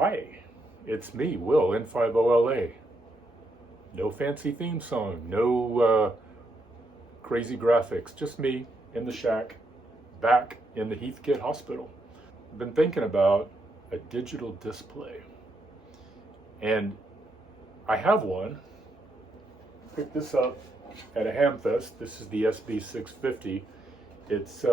Hi, it's me, Will, N50LA. No fancy theme song, no crazy graphics, just me in the shack, back in the Heathkit hospital. I've been thinking about a digital display, and I have one. Picked this up at a Hamfest. This is the SB650. It's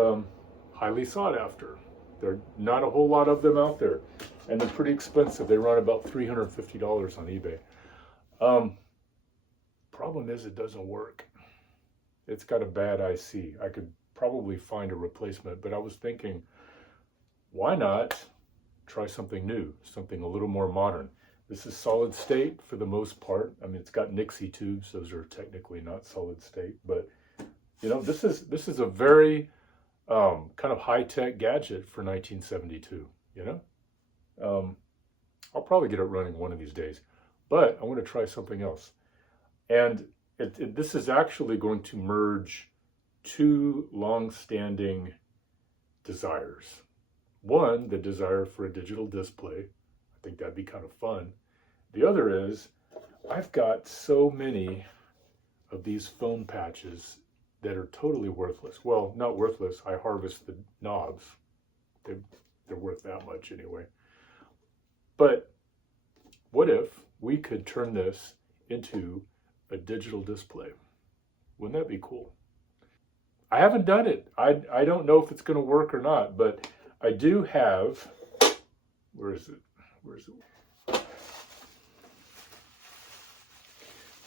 highly sought after. There are not a whole lot of them out there, and they're pretty expensive. They run about $350 on eBay. Problem is, it doesn't work. It's got a bad IC. I could probably find a replacement, but I was thinking, why not try something new, something a little more modern? This is solid state for the most part. I mean, it's got Nixie tubes. Those are technically not solid state, but you know, this is a very kind of high-tech gadget for 1972. You know, I'll probably get it running one of these days, but I want to try something else. And this is actually going to merge two long-standing desires. One, the desire for a digital display. I think that'd be kind of fun. The other is, I've got so many of these phone patches that are totally worthless. Well, not worthless. I harvest the knobs. They're worth that much anyway. But what if we could turn this into a digital display? Wouldn't that be cool? I haven't done it. I don't know if it's going to work or not, but I do have, where is it?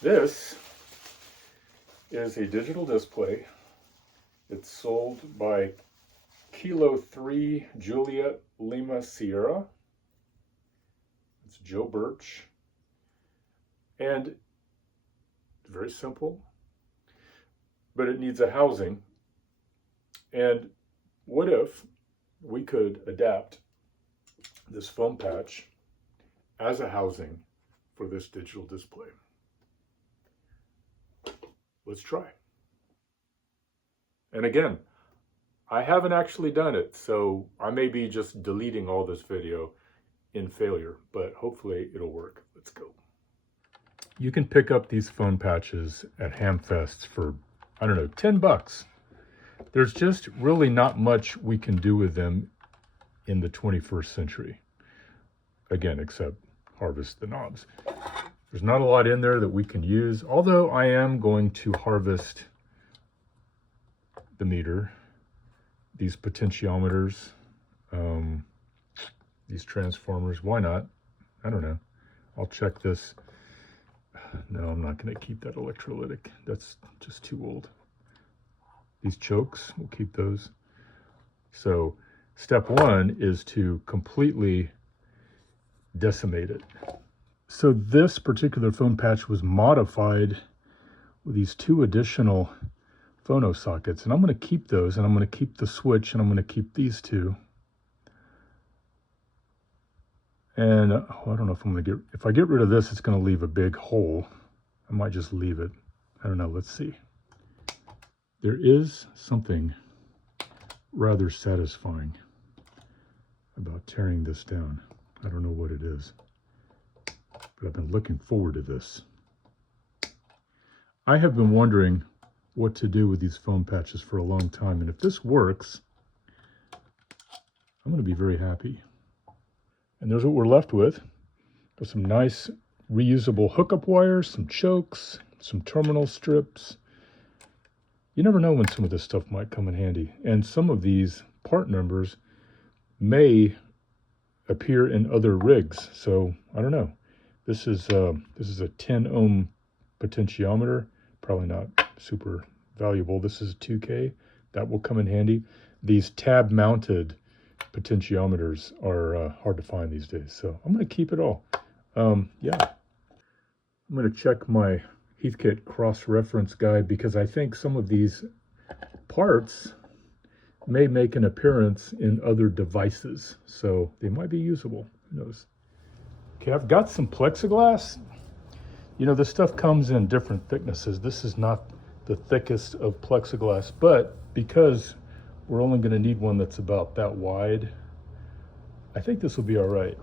This is a digital display. It's sold by Kilo 3 Juliet Lima Sierra. It's Joe Birch. And it's very simple, but it needs a housing. And what if we could adapt this foam patch as a housing for this digital display? Let's try. And again, I haven't actually done it, so I may be just deleting all this video in failure, but hopefully it'll work. Let's go. You can pick up these phone patches at Hamfests for, I don't know, 10 bucks. There's just really not much we can do with them in the 21st century. Again, except harvest the knobs. There's not a lot in there that we can use, although I am going to harvest the meter, these potentiometers, these transformers. Why not? I don't know. I'll check this. No, I'm not going to keep that electrolytic. That's just too old. These chokes, we'll keep those. So step one is to completely decimate it. So this particular phone patch was modified with these two additional phono sockets, and I'm going to keep those, and I'm going to keep the switch, and I'm going to keep these two. And I don't know if I'm going to if I get rid of this, it's going to leave a big hole. I might just leave it. I don't know. Let's see. There is something rather satisfying about tearing this down. I don't know what it is, but I've been looking forward to this. I have been wondering what to do with these foam patches for a long time, and if this works, I'm going to be very happy. And there's what we're left with. Got some nice reusable hookup wires, some chokes, some terminal strips. You never know when some of this stuff might come in handy. And some of these part numbers may appear in other rigs. So I don't know. This is a 10 ohm potentiometer. Probably not super valuable. This is 2K. That will come in handy. These tab mounted potentiometers are hard to find these days. So I'm going to keep it all. Yeah. I'm going to check my Heathkit cross-reference guide because I think some of these parts may make an appearance in other devices. So they might be usable. Who knows? Okay, I've got some plexiglass. You know, this stuff comes in different thicknesses. This is not the thickest of plexiglass, but because we're only going to need one that's about that wide, I think this will be all right.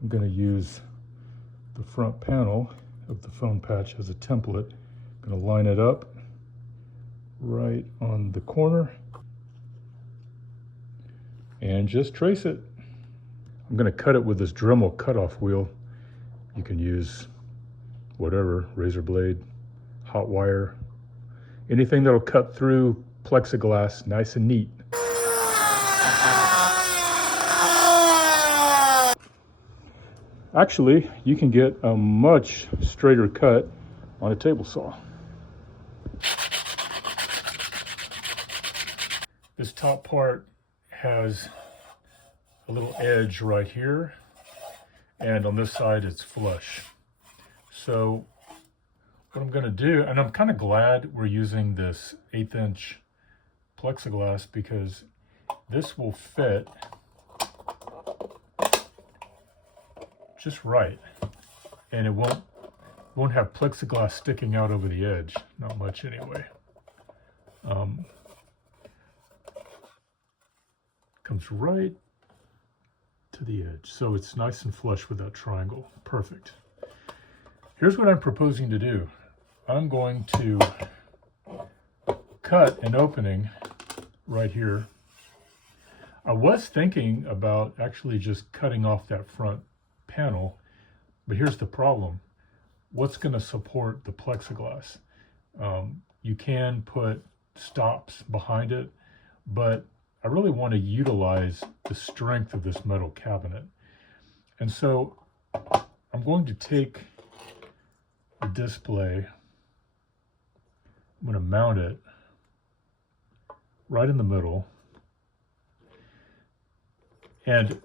I'm going to use the front panel of the phone patch as a template. I'm going to line it up right on the corner and just trace it. I'm going to cut it with this Dremel cutoff wheel. You can use whatever, razor blade, hot wire, anything that'll cut through plexiglass nice and neat. Actually, you can get a much straighter cut on a table saw. This top part has a little edge right here, and on this side it's flush. So what I'm going to do, and I'm kind of glad we're using this 1/8 inch plexiglass because this will fit just right, and it won't have plexiglass sticking out over the edge, not much anyway. Comes right to the edge, so it's nice and flush with that triangle. Perfect. Here's what I'm proposing to do. I'm going to cut an opening right here. I was thinking about actually just cutting off that front panel, but here's the problem. What's going to support the plexiglass? You can put stops behind it, but I really want to utilize the strength of this metal cabinet. And so I'm going to take the display, I'm going to mount it right in the middle, and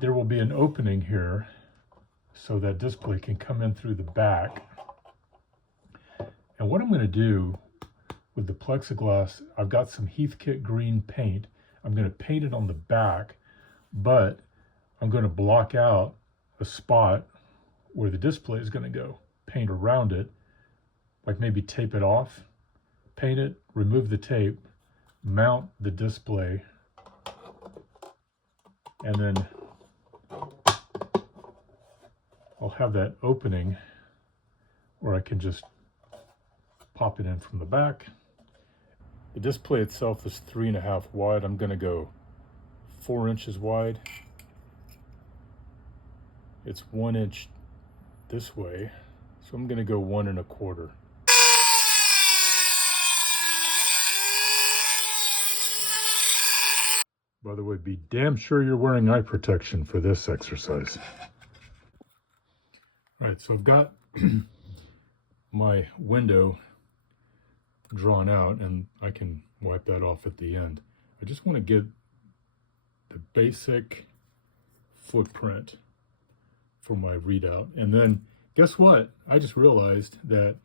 there will be an opening here so that display can come in through the back. And what I'm going to do with the plexiglass, I've got some Heathkit green paint. I'm going to paint it on the back, but I'm going to block out a spot where the display is going to go. Paint around it, like maybe tape it off, paint it, remove the tape, mount the display, and then I'll have that opening where I can just pop it in from the back. The display itself is 3.5 wide. I'm going to go 4 inches wide. It's 1 inch this way, so I'm going to go 1 1/4. By the way, be damn sure you're wearing eye protection for this exercise. All right, so I've got my window drawn out, and I can wipe that off at the end. I just want to get the basic footprint for my readout. And then guess what? I just realized that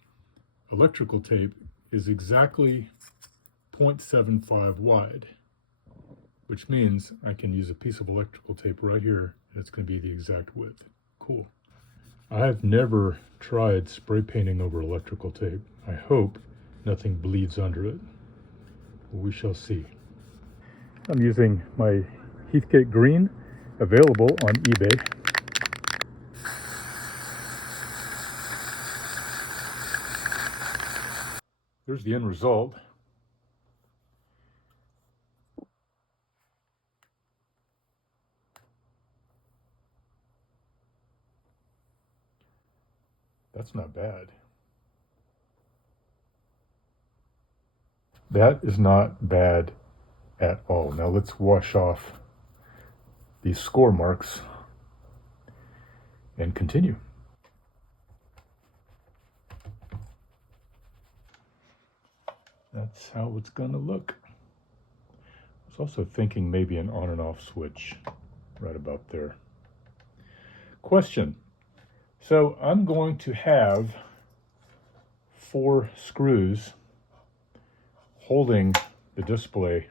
electrical tape is exactly 0.75 wide, which means I can use a piece of electrical tape right here, and it's going to be the exact width. Cool. I've never tried spray painting over electrical tape. I hope nothing bleeds under it. We shall see. I'm using my Heathkit green, available on eBay. There's the end result. That's not bad. That is not bad at all. Now let's wash off these score marks and continue. That's how it's going to look. I was also thinking maybe an on and off switch right about there. Question. So I'm going to have 4 screws holding the display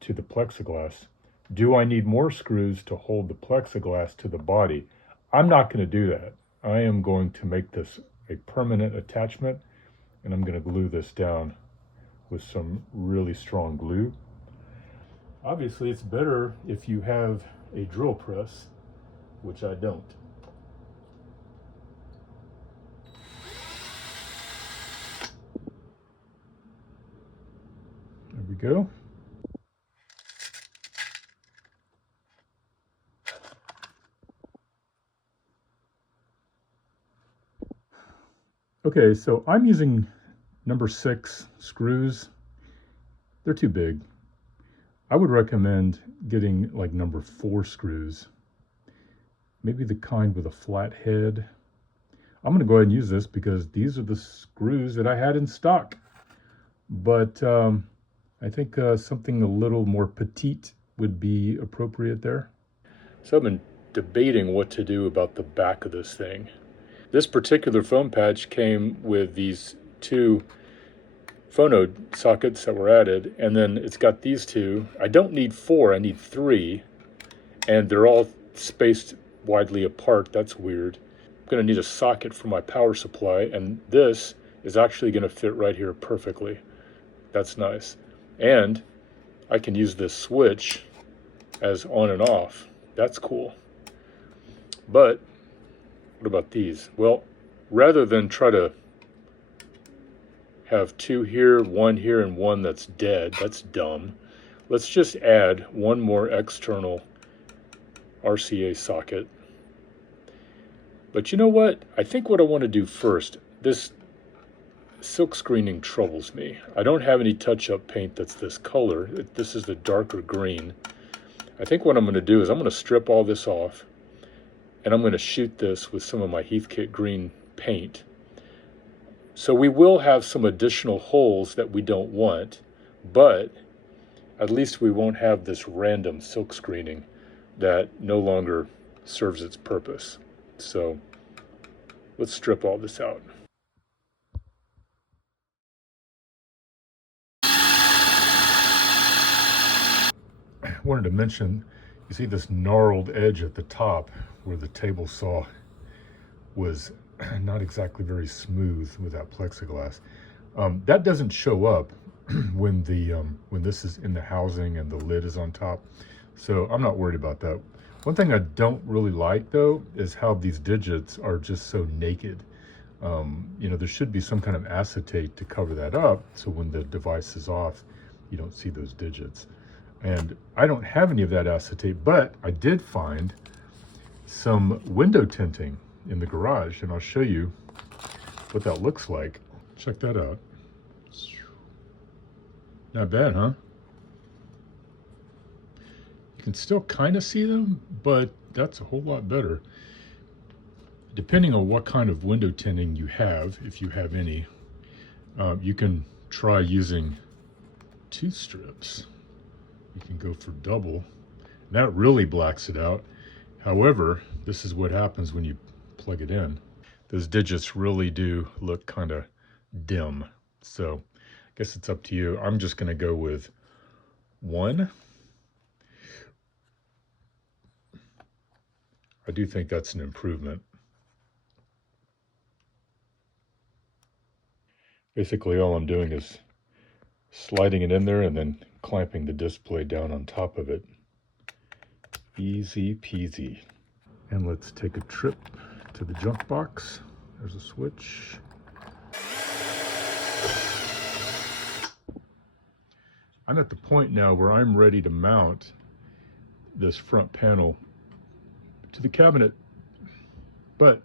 to the plexiglass. Do I need more screws to hold the plexiglass to the body? I'm not going to do that. I am going to make this a permanent attachment, and I'm going to glue this down with some really strong glue. Obviously, it's better if you have a drill press, which I don't. There we go. Okay, so I'm using number 6 screws. They're too big. I would recommend getting like number 4 screws. Maybe the kind with a flat head. I'm going to go ahead and use this because these are the screws that I had in stock. But I think something a little more petite would be appropriate there. So I've been debating what to do about the back of this thing. This particular foam patch came with these 2 phono sockets that were added, and then it's got these 2. I don't need 4, I need 3, and they're all spaced widely apart. That's weird. I'm going to need a socket for my power supply, and this is actually going to fit right here perfectly. That's nice. And I can use this switch as on and off. That's cool. But what about these? Well, rather than try to have 2 here, 1 here, and 1 that's dead, that's dumb. Let's just add 1 more external RCA socket. But you know what? I think what I want to do first, this silk screening troubles me. I don't have any touch-up paint that's this color. This is the darker green. I think what I'm going to do is I'm going to strip all this off, and I'm going to shoot this with some of my Heathkit green paint. So we will have some additional holes that we don't want, but at least we won't have this random silk screening that no longer serves its purpose. So let's strip all this out. I wanted to mention, you see this gnarled edge at the top where the table saw was not exactly very smooth with that plexiglass. That doesn't show up when this is in the housing and the lid is on top. So I'm not worried about that. One thing I don't really like though is how these digits are just so naked. You know, there should be some kind of acetate to cover that up, so when the device is off, you don't see those digits. And I don't have any of that acetate, but I did find some window tinting in the garage, and I'll show you what that looks like. Check that out. Not bad, huh? You can still kind of see them, but that's a whole lot better. Depending on what kind of window tinting you have, if you have any, you can try using 2 strips. You can go for double. That really blacks it out. However, this is what happens when you plug it in. Those digits really do look kind of dim. So I guess it's up to you. I'm just going to go with 1. I do think that's an improvement. Basically, all I'm doing is sliding it in there and then clamping the display down on top of it. Easy peasy. And let's take a trip to the junk box. There's a switch. I'm at the point now where I'm ready to mount this front panel to the cabinet. But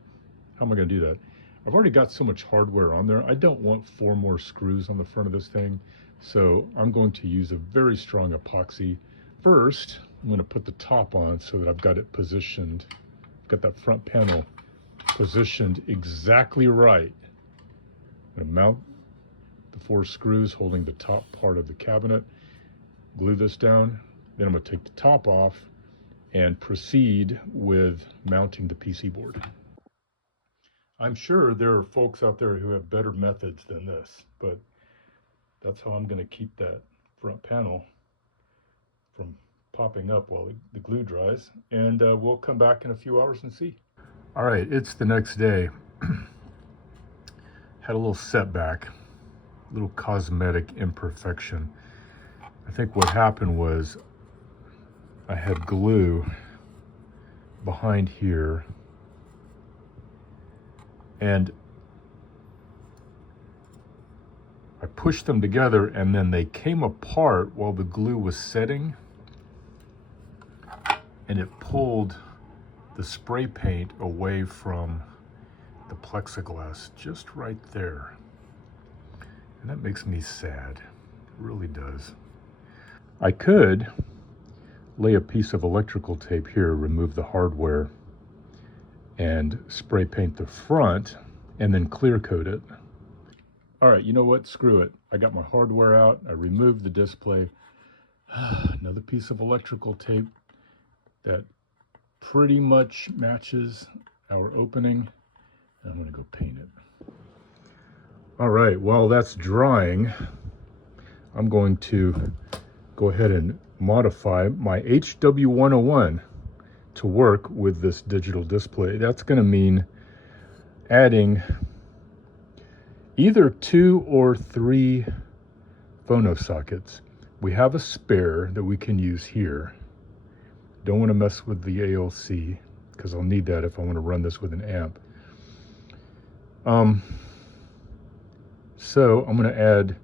how am I going to do that? I've already got so much hardware on there. I don't want 4 more screws on the front of this thing. So I'm going to use a very strong epoxy. First, I'm going to put the top on so that I've got it positioned. I've got that front panel positioned exactly right. I'm going to mount the 4 screws holding the top part of the cabinet. Glue this down. Then I'm going to take the top off and proceed with mounting the PC board. I'm sure there are folks out there who have better methods than this, but that's how I'm going to keep that front panel from popping up while the glue dries. And we'll come back in a few hours and see. All right, it's the next day. Had a little setback, a little cosmetic imperfection. I think what happened was I had glue behind here, and I pushed them together, and then they came apart while the glue was setting, and it pulled the spray paint away from the plexiglass just right there. And that makes me sad. It really does. I could lay a piece of electrical tape here, remove the hardware, and spray paint the front, and then clear coat it. All right, you know what? Screw it. I got my hardware out. I removed the display. Another piece of electrical tape that pretty much matches our opening. I'm going to go paint it. All right, while that's drying, I'm going to go ahead and modify my HW101 to work with this digital display. That's going to mean adding either 2 or 3 phono sockets. We have a spare that we can use here. Don't want to mess with the ALC because I'll need that if I want to run this with an amp. So I'm going to add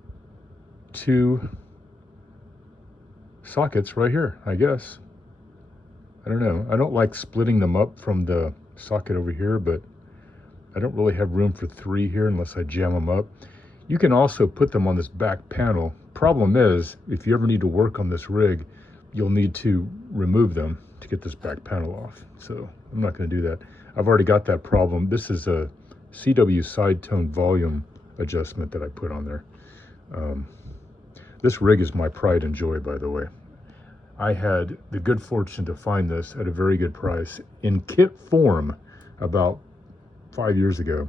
2 sockets right here, I guess. I don't know. I don't like splitting them up from the socket over here, but I don't really have room for 3 here unless I jam them up. You can also put them on this back panel. Problem is, if you ever need to work on this rig, you'll need to remove them to get this back panel off. So I'm not going to do that. I've already got that problem. This is a CW side tone volume adjustment that I put on there. This rig is my pride and joy, by the way. I had the good fortune to find this at a very good price in kit form about 5 years ago,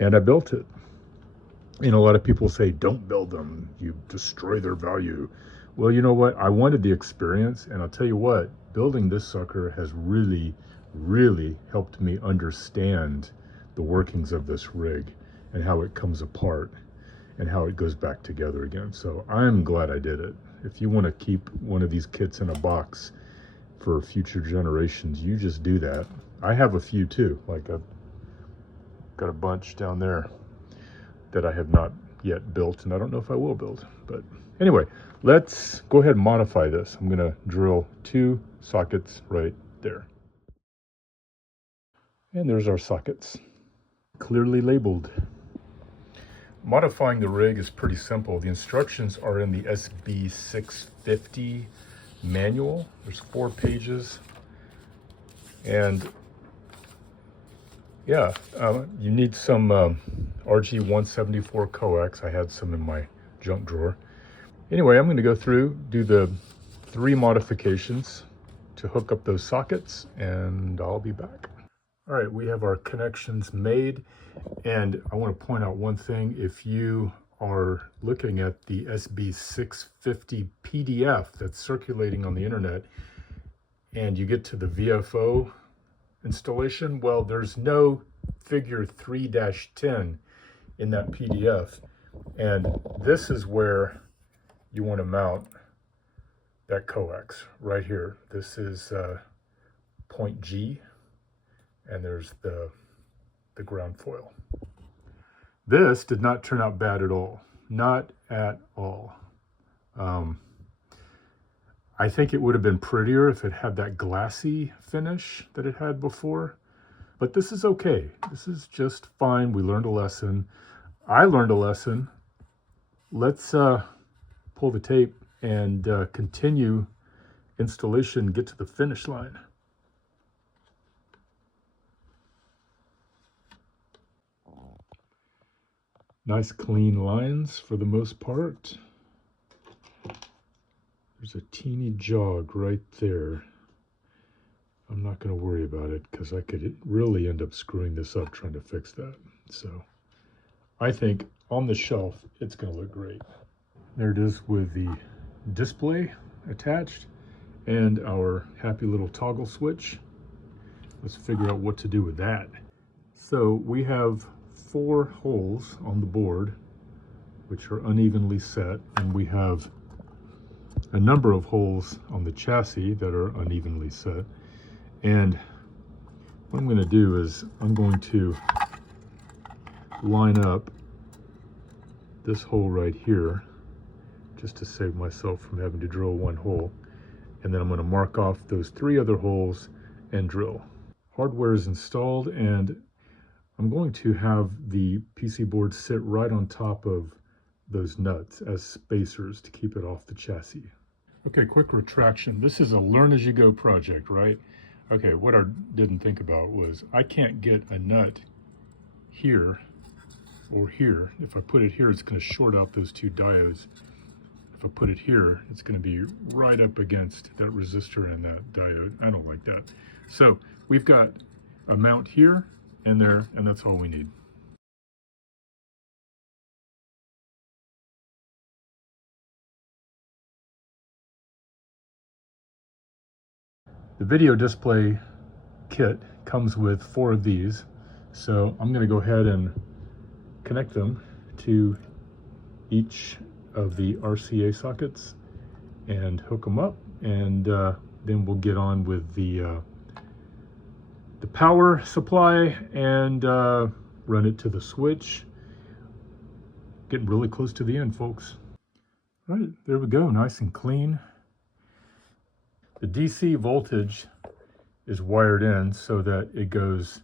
and I built it. And a lot of people say, don't build them, you destroy their value. Well, you know what? I wanted the experience, and I'll tell you what, building this sucker has really, really helped me understand the workings of this rig and how it comes apart and how it goes back together again. So I'm glad I did it. If you want to keep one of these kits in a box for future generations, you just do that. I have a few too, like I've got a bunch down there that I have not yet built, and I don't know if I will build. But anyway, let's go ahead and modify this. I'm gonna drill 2 sockets right there. And there's our sockets, clearly labeled. Modifying the rig is pretty simple. The instructions are in the SB650 manual. There's 4 pages. And yeah, you need some RG174 coax. I had some in my junk drawer. Anyway, I'm going to go through, do the 3 modifications to hook up those sockets, and I'll be back. All right, we have our connections made, and I want to point out one thing. If you are looking at the SB650 PDF that's circulating on the internet, and you get to the VFO installation, well, there's no figure 3-10 in that PDF, and this is where you want to mount that coax right here. This is point G, and there's the ground foil. This did not turn out bad at all. Not at all. I think it would have been prettier if it had that glassy finish that it had before, but this is okay. This is just fine. We learned a lesson. I learned a lesson. Let's pull the tape and continue installation, get to the finish line. Nice clean lines for the most part. There's a teeny jog right there. I'm not going to worry about it because I could really end up screwing this up trying to fix that. So I think on the shelf, it's going to look great. There it is with the display attached and our happy little toggle switch. Let's figure out what to do with that. So we have 4 holes on the board, which are unevenly set, and we have a number of holes on the chassis that are unevenly set. And what I'm going to do is I'm going to line up this hole right here just to save myself from having to drill one hole. And then I'm going to mark off those 3 other holes and drill. Hardware is installed, and I'm going to have the PC board sit right on top of those nuts as spacers to keep it off the chassis. Okay, quick retraction. This is a learn as you go project, right? Okay, what I didn't think about was I can't get a nut here or here. If I put it here, it's going to short out those 2 diodes. If I put it here, it's going to be right up against that resistor and that diode. I don't like that. So we've got a mount here and there, and that's all we need. The video display kit comes with 4 of these, so I'm going to go ahead and connect them to each of the RCA sockets and hook them up, and then we'll get on with the power supply and run it to the switch. Getting really close to the end, folks. All right, there we go, nice and clean. The DC voltage is wired in so that it goes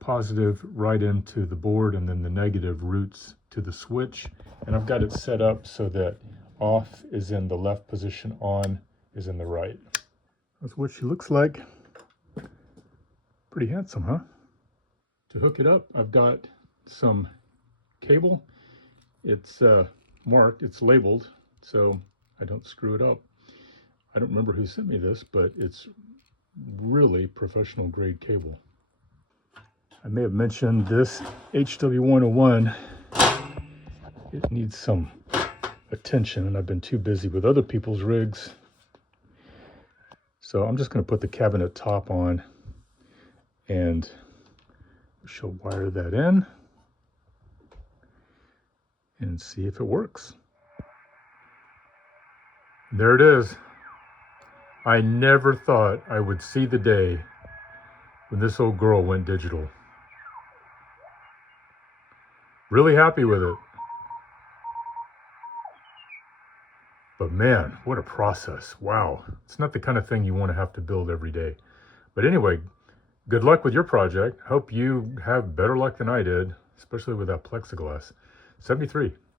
positive right into the board, and then the negative routes to the switch. And I've got it set up so that off is in the left position, on is in the right. That's what she looks like. Pretty handsome, huh? To hook it up, I've got some cable. It's marked, it's labeled, so I don't screw it up. I don't remember who sent me this, but it's really professional grade cable. I may have mentioned this HW101. It needs some attention, and I've been too busy with other people's rigs. So I'm just going to put the cabinet top on, and she'll wire that in and see if it works. There it is. I never thought I would see the day when this old girl went digital. Really happy with it. But man, what a process. Wow. It's not the kind of thing you want to have to build every day. But anyway, good luck with your project. Hope you have better luck than I did, especially with that plexiglass. 73.